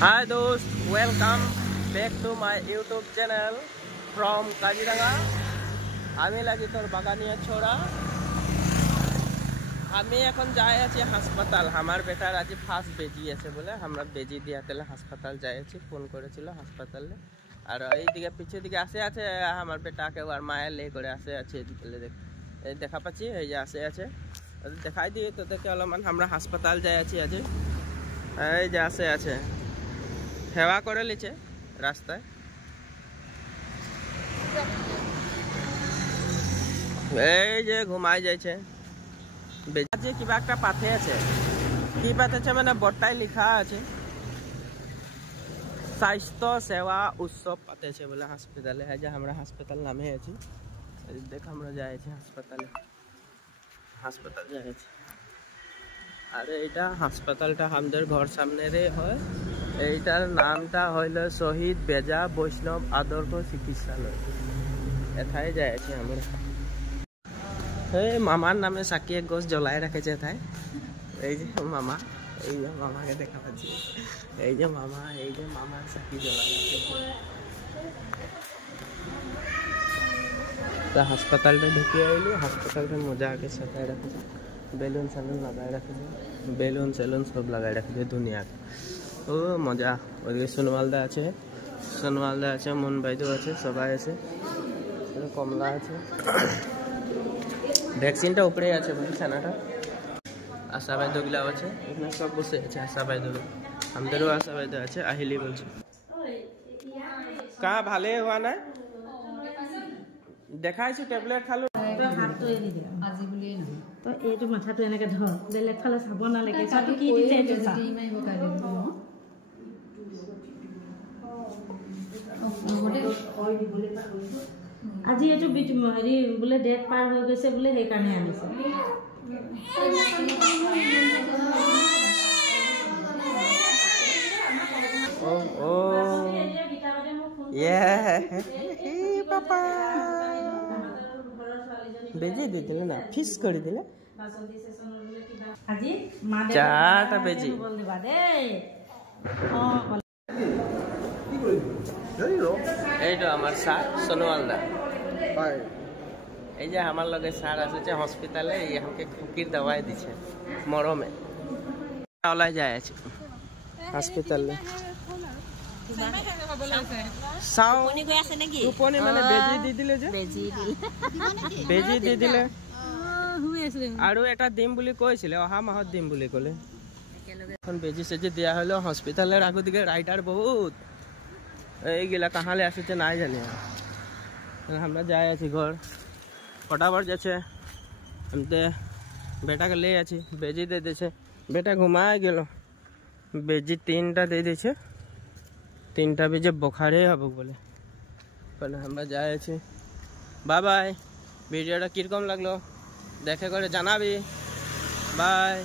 Hi दोस्त, welcome back to my YouTube channel from Kaziranga. আমি লাগি তোর বাগানিয়া ছোড়া। আমি এখন যাই আছি হাসপাতাল। আমার বেটার আজ ফার্স্ট বেজি আছে বলে আমরা বেজি দিয়া তেলে হাসপাতাল যাই আছি, ফোন করেছিল হাসপাতালে। আর এইদিকে পিছের দিকে আসে আছে আমার বেটাকে আর মায়ের লে করে আসে আছে এদিকে দেখা পাচ্ছি এই যে আসে আছে দেখাই দিয়ে তো দেখে অলমান আমরা হাসপাতাল যাই আছি আজ। এই যে আসে আছে সেবা করে লিছে রাস্তায়। এই যে ঘুমাই যাইছে বেজে কিবা একটা পাথে আছে, কি পাথেছে মানে বড়টাই লিখা আছে স্বাস্থ্য সেবা উৎসব পাতেছে বলে হাসপাতালে। এই যে আমরা হাসপাতাল নামে আছি, দেখ আমরা যাইছি হাসপাতাল যাইছি। আর এইটা হাসপাতালটা আমাদের ঘর সামনে রে হয়। এইটার নামটা হইল শহীদ বেজা বৈষ্ণব আদর্শ চিকিৎসালয়। এথায় যাইছি আমরা। এই মামার নামে সাকি এক গোছ জ্বলাই রাখেছে এথায়। এই যে মামা, এই যে মামাকে দেখা পাচ্ছি, এই যে মামার সাকি জ্বলাই রাখেছে। হাসপাতালটা ঢুকে আইলি, হাসপাতালটা মজা আগে সাজায় রাখেছে, বেলুন সেলুন লাগাই রাখেছে, বেলুন সেলুন সব লাগাই রাখেছে দুনিয়া। ও মজা। ওদিকে সোনওয়ালদা আছে, মন বাইদু আছে, সবাই আছে, কমলা আছে। ভ্যাকসিনটা উপরে আছে ভাই ছানাটা। আশা বাইদগুলা আছে এখানে, সব বসে আছে আশা বাইদগুলো। আমাদেরও আশা বাইদ আছে, আহিলি বলছে। কা ভালে হওয়া নাই, দেখাইছো টেবলেট খালো। তো এইটো মাথাটো এনেকে ধৰ, বেলেগ ফালে চাব নালাগে। চাটো কি দিছে এইটো চা। আজি এইটো হেৰি বোলে ডেট পাৰ হৈ গৈছে বোলে, সেইকাৰণে আনিছে। বেজি দি দিলে না, ফিক্স কৰি দিলে আজি মা চাৰটা বেজি। এইটো আমার স্যার সোনোয়ালদা। এই যে আমার লগে স্যার আছে হসপিটালে, আমাকে খুকির দাওয়াই দিছে মরমে। ওলাই যায় আছে হসপিটালে। টোপনি মানে বেজি দি দিলে যে, বেজি দি দিলে আৰু এটা দিম বুলি কৈছিলে, অহা মাহত দিম বুলি ক'লে। এখন বেজি সেজি দিয়া হলো হসপিটালের আগদিকে রাইডার বহুত। এইগুলা কাহালে আসছে নাই জানি। আমরা যাই আছি ঘর, ফটাফট যাচ্ছে। আমি বেটাকে ले আছি, বেজি দিয়ে দিয়েছে। বেটা ঘুমায় গেল, বেজি 3টা দিয়ে দিয়েছে। 3টা বেজে বোখারে হবে বলে আমরা যাই আছি। Bye bye. ভিডিওটা কিরকম লাগলো দেখে করে জানাবি। বাই।